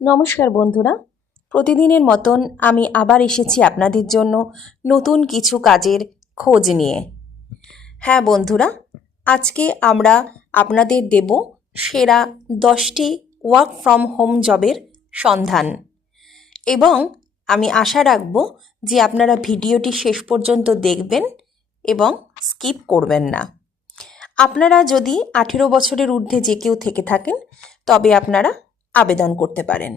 নমস্কার বন্ধুরা, প্রতিদিনের মতন আমি আবার এসেছি আপনাদের জন্য নতুন কিছু কাজের খোঁজ নিয়ে। হ্যাঁ বন্ধুরা, আজকে আমরা আপনাদের দেব সেরা 10টি ওয়ার্ক ফ্রম হোম জবের সন্ধান এবং আমি আশা রাখব যে আপনারা ভিডিওটি শেষ পর্যন্ত দেখবেন এবং স্কিপ করবেন না। আপনারা যদি 18 বছরের ঊর্ধ্বে যে কেউ থেকে থাকেন তবে আপনারা আবেদন করতে পারেন।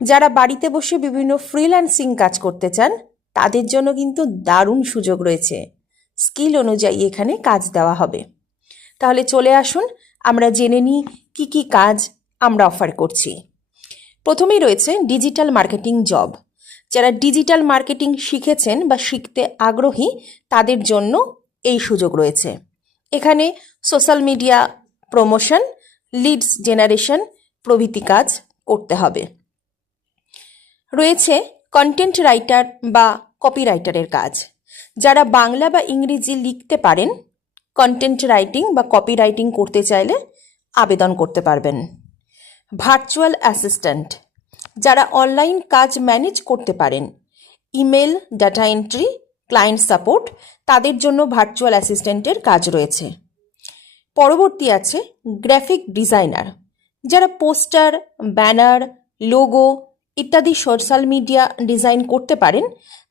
যারা বাড়িতে বসে বিভিন্ন ফ্রিল্যান্সিং কাজ করতে চান তাদের জন্য কিন্তু দারুণ সুযোগ রয়েছে। স্কিল অনুযায়ী এখানে কাজ দেওয়া হবে। তাহলে চলে আসুন আমরা জেনে নিই কী কী কাজ আমরা অফার করছি। প্রথমেই রয়েছে ডিজিটাল মার্কেটিং জব। যারা ডিজিটাল মার্কেটিং শিখেছেন বা শিখতে আগ্রহী তাদের জন্য এই সুযোগ রয়েছে। এখানে social media promotion, leads generation প্রভৃতি কাজ করতে হবে। রয়েছে কন্টেন্ট রাইটার বা কপিরাইটারের কাজ। যারা বাংলা বা ইংরেজি লিখতে পারেন, কন্টেন্ট রাইটিং বা কপিরাইটিং করতে চাইলে আবেদন করতে পারবেন। ভার্চুয়াল অ্যাসিস্ট্যান্ট, যারা অনলাইন কাজ ম্যানেজ করতে পারেন, email, data entry, client support, তাদের জন্য ভার্চুয়াল অ্যাসিস্ট্যান্টের কাজ রয়েছে। পরবর্তী আছে গ্রাফিক ডিজাইনার। যারা পোস্টার, ব্যানার, লোগো ইত্যাদি সোশ্যাল মিডিয়া ডিজাইন করতে পারেন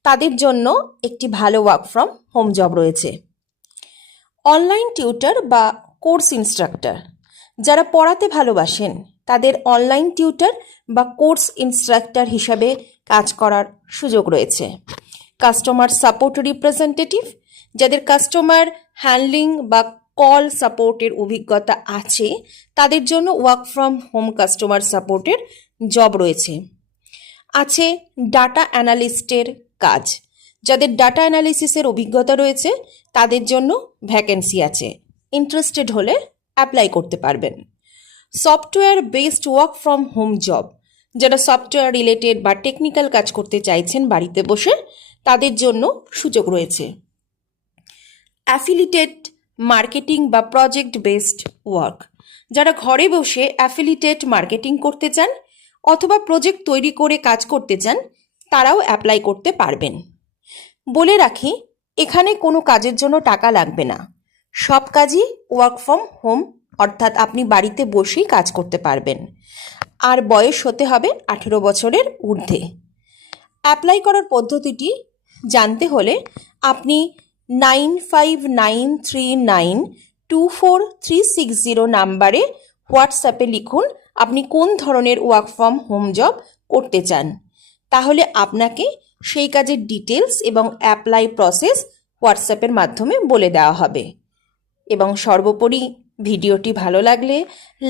তাদের জন্য একটি ভালো ওয়ার্ক ফ্রম হোম জব রয়েছে। অনলাইন টিউটর বা কোর্স ইনস্ট্রাক্টর, যারা পড়াতে ভালোবাসেন তাদের অনলাইন টিউটর বা কোর্স ইনস্ট্রাক্টর হিসাবে কাজ করার সুযোগ রয়েছে। কাস্টমার সাপোর্ট রিপ্রেজেন্টেটিভ, যাদের কাস্টমার হ্যান্ডলিং বা কল সাপোর্টের অভিজ্ঞতা আছে তাদের জন্য ওয়ার্ক ফ্রম হোম কাস্টমার সাপোর্টের জব রয়েছে। আছে ডাটা অ্যানালিস্টের কাজ। যাদের ডাটা অ্যানালিসিসের অভিজ্ঞতা রয়েছে তাদের জন্য ভ্যাকেন্সি আছে। ইন্টারেস্টেড হলে অ্যাপ্লাই করতে পারবেন। Software based work from home job, যারা সফটওয়্যার রিলেটেড বা টেকনিক্যাল কাজ করতে চাইছেন বাড়িতে বসে তাদের জন্য সুযোগ রয়েছে। অ্যাফিলিয়েটেড মার্কেটিং বা প্রজেক্ট বেসড ওয়ার্ক, যারা ঘরে বসে অ্যাফিলিয়েটেড মার্কেটিং করতে চান অথবা প্রজেক্ট তৈরি করে কাজ করতে চান তারাও অ্যাপ্লাই করতে পারবেন। বলে রাখি, এখানে কোনো কাজের জন্য টাকা লাগবে না। সব কাজই ওয়ার্ক ফ্রম হোম, অর্থাৎ আপনি বাড়িতে বসেই কাজ করতে পারবেন। আর বয়স হতে হবে 18 বছরের ঊর্ধ্বে। অ্যাপ্লাই করার পদ্ধতিটি জানতে হলে আপনি 9593924360 নাম্বারে হোয়াটসঅ্যাপে লিখুন আপনি কোন ধরনের ওয়ার্ক ফ্রম হোম জব করতে চান। তাহলে আপনাকে সেই কাজের ডিটেলস এবং অ্যাপ্লাই প্রসেস হোয়াটসঅ্যাপের মাধ্যমে বলে দেওয়া হবে। এবং সর্বোপরি ভিডিওটি ভালো লাগলে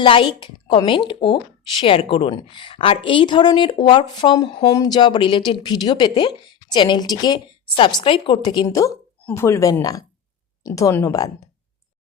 লাইক, কমেন্ট ও শেয়ার করুন। আর এই ধরনের work from home job related video পেতে চ্যানেলটিকে সাবস্ক্রাইব করতে কিন্তু ভুলবেন না। ধন্যবাদ।